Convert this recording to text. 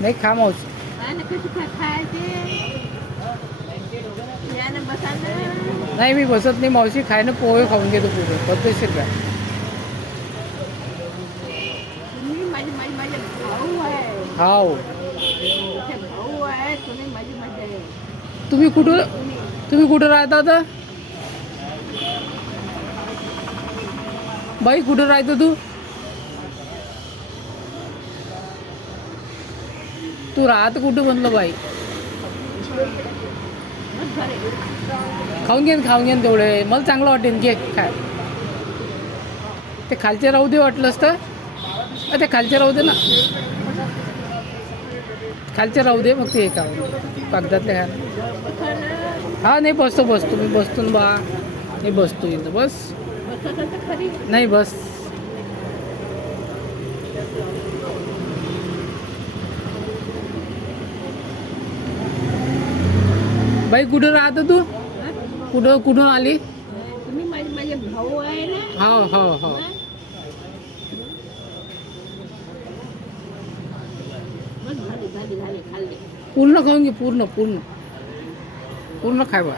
नाही खा मावशी. नाही मी बसत नाही मावशी, खायनं पोहे खाऊन घेतो पुढे पद्धतशीर काय. हाव तुम्ही कुठं राहता आता बाई, कुठं राहतो तू राहत कुठं म्हणलं बाई. खाऊन घेन तेवढे, मला चांगलं वाटेल घे काय. ते खालचे राहू दे वाटलंच तर, ते खालचे राहू दे ना, खालचे राहू दे मग ते का कागदातले ह्या. हा नाही बसतो मी बसतो ना बा, नाही बसतो इथं बस. नाही बस. बाई कुठं राहतो तू, कुठून आली. तुम्ही माझे भाऊ आहे ना. हो झाली खाल्ली. पूर्ण खाऊन घे, पूर्ण खाय बा.